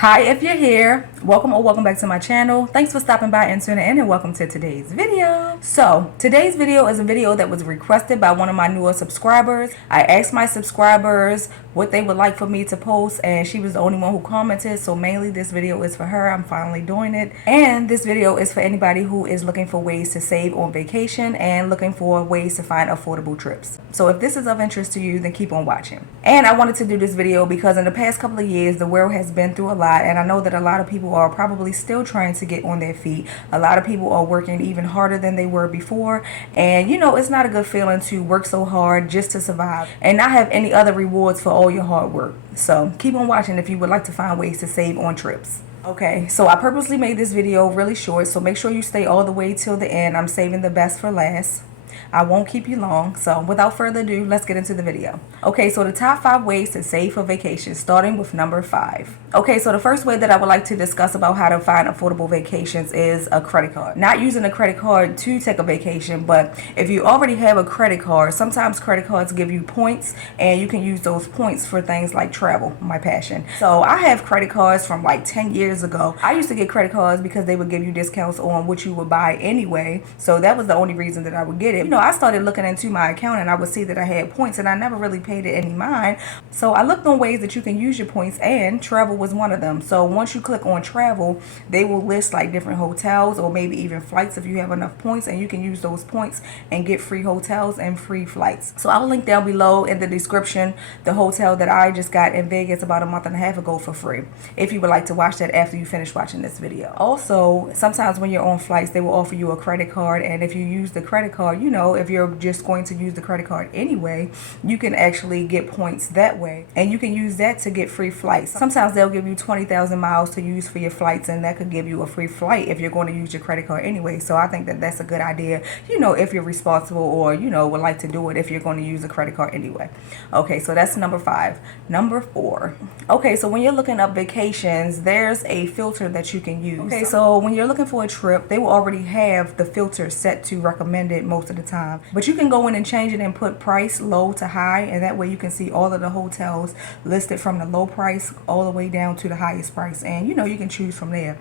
Hi, if you're here, welcome or welcome back to my channel. Thanks for stopping by and tuning in, and welcome to today's video. So today's video is a video that was requested by one of my newer subscribers. I asked my subscribers what they would like for me to post, and she was the only one who commented, so mainly this video is for her. I'm finally doing it, and this video is for anybody who is looking for ways to save on vacation and looking for ways to find affordable trips. So if this is of interest to you, then keep on watching. And I wanted to do this video because in the past couple of years the world has been through a lot, and I know that a lot of people are probably still trying to get on their feet. A lot of people are working even harder than they were before, and you know, it's not a good feeling to work so hard just to survive and not have any other rewards for all your hard work. So keep on watching if you would like to find ways to save on trips. Okay, so I purposely made this video really short, so make sure you stay all the way till the end. I'm saving the best for last. I won't keep you long, so without further ado, let's get into the video. Okay, so the top 5 ways to save for vacation, starting with number 5. Okay, so the first way that I would like to discuss about how to find affordable vacations is a credit card. Not using a credit card to take a vacation, but if you already have a credit card, sometimes credit cards give you points, and you can use those points for things like travel, my passion. So I have credit cards from like 10 years ago. I used to get credit cards because they would give you discounts on what you would buy anyway, so that was the only reason that I would get it. You know, I started looking into my account and I would see that I had points, and I never really paid it any mind. So I looked on ways that you can use your points, and travel was one of them. So once you click on travel, they will list like different hotels or maybe even flights if you have enough points, and you can use those points and get free hotels and free flights. So I'll link down below in the description the hotel that I just got in Vegas about a month and a half ago for free, if you would like to watch that after you finish watching this video. Also, sometimes when you're on flights, they will offer you a credit card, and if you use the credit card, you know, if you're just going to use the credit card anyway, you can actually get points that way, and you can use that to get free flights. Sometimes they'll give you 20,000 miles to use for your flights, and that could give you a free flight if you're going to use your credit card anyway. So I think that that's a good idea, you know, if you're responsible or, you know, would like to do it if you're going to use a credit card anyway. Okay, so that's number 5. Number 4. Okay, so when you're looking up vacations, there's a filter that you can use. Okay, so when you're looking for a trip, they will already have the filter set to recommended most of the time, but you can go in and change it and put price low to high, and that way you can see all of the hotels listed from the low price all the way down to the highest price, and you know, you can choose from there.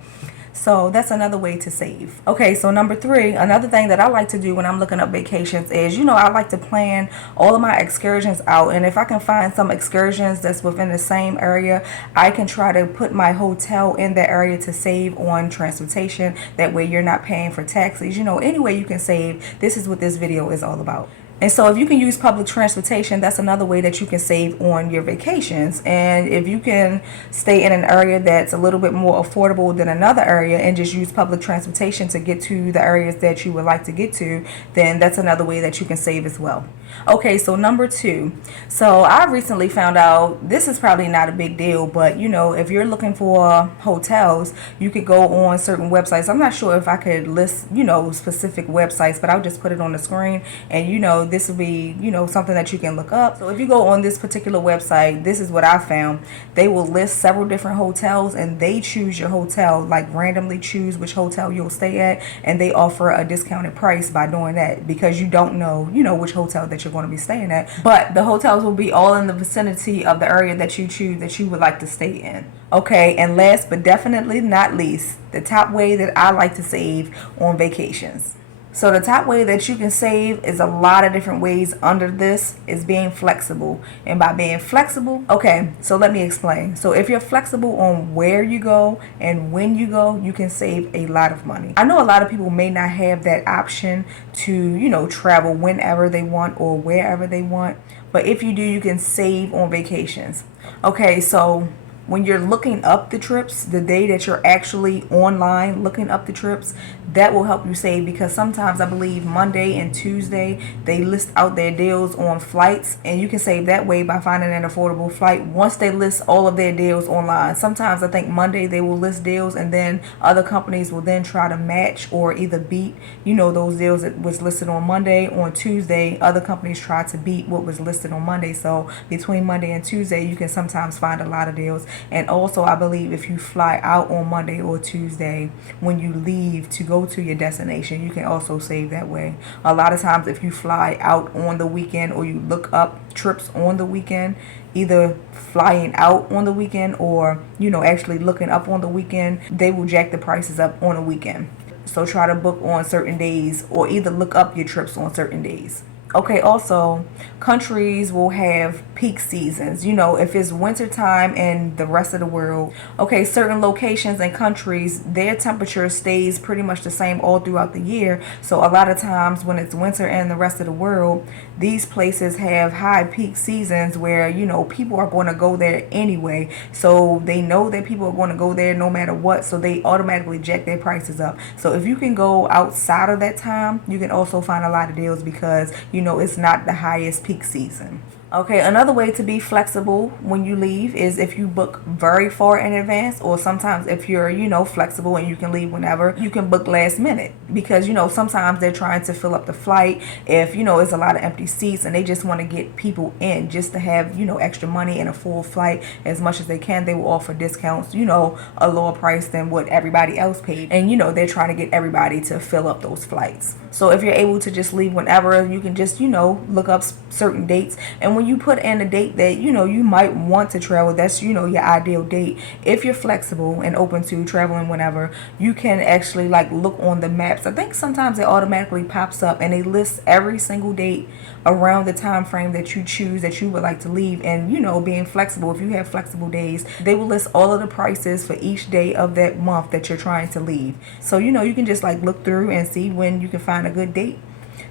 So that's another way to save. Okay, so number 3, another thing that I like to do when I'm looking up vacations is, you know, I like to plan all of my excursions out, and if I can find some excursions that's within the same area, I can try to put my hotel in that area to save on transportation. That way you're not paying for taxis. You know, any way you can save, this is what this video is all about. And so if you can use public transportation, that's another way that you can save on your vacations. And if you can stay in an area that's a little bit more affordable than another area and just use public transportation to get to the areas that you would like to get to, then that's another way that you can save as well. Okay, so number 2. So I recently found out, this is probably not a big deal, but you know, if you're looking for hotels, you could go on certain websites. I'm not sure if I could list, you know, specific websites, but I'll just put it on the screen, and you know, this will be, you know, something that you can look up. So if you go on this particular website, this is what I found. They will list several different hotels, and they choose your hotel, like randomly choose which hotel you'll stay at, and they offer a discounted price by doing that, because you don't know, you know, which hotel that you're going to be staying at, but the hotels will be all in the vicinity of the area that you choose that you would like to stay in. Okay, and last but definitely not least, the top way that I like to save on vacations. So the top way that you can save is a lot of different ways under this, is being flexible. And by being flexible, okay, so let me explain. So if you're flexible on where you go and when you go, you can save a lot of money. I know a lot of people may not have that option to, you know, travel whenever they want or wherever they want, but if you do, you can save on vacations. Okay, so when you're looking up the trips, the day that you're actually online looking up the trips, that will help you save, because sometimes I believe Monday and Tuesday they list out their deals on flights, and you can save that way by finding an affordable flight once they list all of their deals online. Sometimes I think Monday they will list deals, and then other companies will then try to match or either beat, you know, those deals that was listed on Monday. On Tuesday, other companies try to beat what was listed on Monday. So between Monday and Tuesday, you can sometimes find a lot of deals. And also, I believe if you fly out on Monday or Tuesday, when you leave to go to your destination, you can also save that way. A lot of times if you fly out on the weekend or you look up trips on the weekend, either flying out on the weekend or, you know, actually looking up on the weekend, they will jack the prices up on a weekend. So try to book on certain days or either look up your trips on certain days. Okay, also, countries will have peak seasons. You know, if it's winter time in the rest of the world, okay, certain locations and countries, their temperature stays pretty much the same all throughout the year. So a lot of times when it's winter in the rest of the world, these places have high peak seasons where, you know, people are going to go there anyway. So they know that people are going to go there no matter what. So they automatically jack their prices up. So if you can go outside of that time, you can also find a lot of deals because, you know, it's not the highest peak season. Okay, another way to be flexible when you leave is if you book very far in advance, or sometimes if you're, you know, flexible and you can leave whenever, you can book last minute because, you know, sometimes they're trying to fill up the flight. If, you know, it's a lot of empty seats and they just want to get people in just to have, you know, extra money and a full flight as much as they can, they will offer discounts, you know, a lower price than what everybody else paid. And, you know, they're trying to get everybody to fill up those flights. So if you're able to just leave whenever, you can just, you know, look up certain dates. And when you put in a date that, you know, you might want to travel, that's, you know, your ideal date. If you're flexible and open to traveling whenever, you can actually like look on the maps. I think sometimes it automatically pops up and they list every single date around the time frame that you choose that you would like to leave. And, you know, being flexible, if you have flexible days, they will list all of the prices for each day of that month that you're trying to leave. So, you know, you can just like look through and see when you can find a good date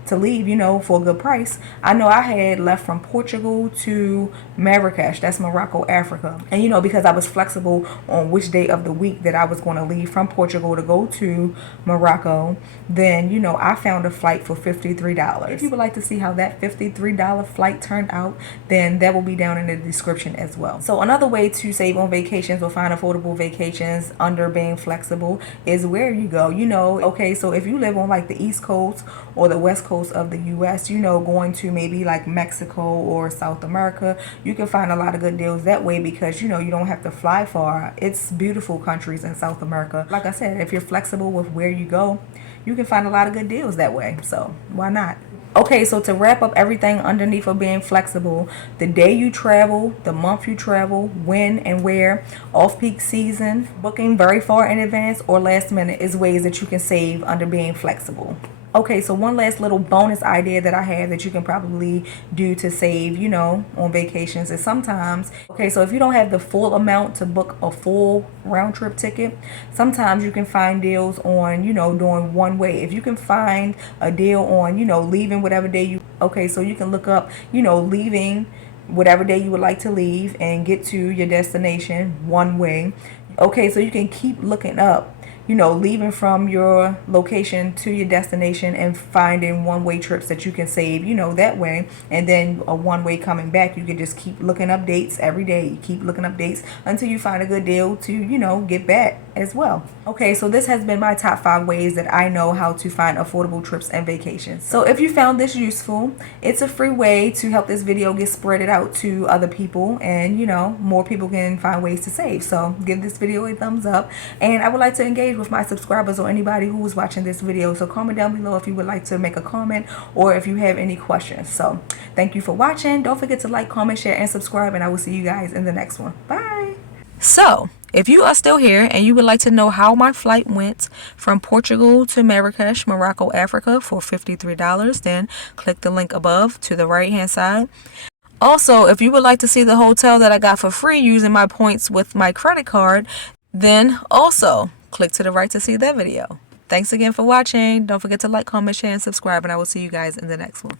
to leave, you know, for a good price. I know I had left from Portugal to Marakesh, that's Morocco, Africa. And, you know, because I was flexible on which day of the week that I was going to leave from Portugal to go to Morocco, then, you know, I found a flight for $53. If you would like to see how that $53 flight turned out, then that will be down in the description as well. So another way to save on vacations or find affordable vacations under being flexible is where you go. You know, okay, so if you live on like the East Coast or the West Coast of the US, you know, going to maybe like Mexico or South America, you can find a lot of good deals that way because, you know, you don't have to fly far. It's beautiful countries in South America. Like I said, if you're flexible with where you go, you can find a lot of good deals that way. So why not? Okay, so to wrap up everything underneath of being flexible, the day you travel, the month you travel, when and where, off-peak season, booking very far in advance, or last minute is ways that you can save under being flexible. Okay, so one last little bonus idea that I have that you can probably do to save, you know, on vacations is sometimes, okay, so if you don't have the full amount to book a full round trip ticket, sometimes you can find deals on, you know, doing one way. If you can find a deal on, you know, leaving whatever day you, okay, so you can look up, you know, leaving whatever day you would like to leave and get to your destination one way. Okay, so you can keep looking up, you know, leaving from your location to your destination and finding one-way trips that you can save, you know, that way. And then a one-way coming back, you can just keep looking up dates every day. You keep looking up dates until you find a good deal to, you know, get back as well. Okay, so this has been my top 5 ways that I know how to find affordable trips and vacations. So if you found this useful, it's a free way to help this video get spread out to other people, and, you know, more people can find ways to save. So give this video a thumbs up, and I would like to engage with my subscribers or anybody who is watching this video. So comment down below if you would like to make a comment or if you have any questions. So thank you for watching. Don't forget to like, comment, share, and subscribe, and I will see you guys in the next one. Bye. So if you are still here and you would like to know how my flight went from Portugal to Marakesh, Morocco, Africa for $53, then click the link above to the right hand side. Also, if you would like to see the hotel that I got for free using my points with my credit card, then also click to the right to see that video. Thanks again for watching. Don't forget to like, comment, share, and subscribe, and I will see you guys in the next one.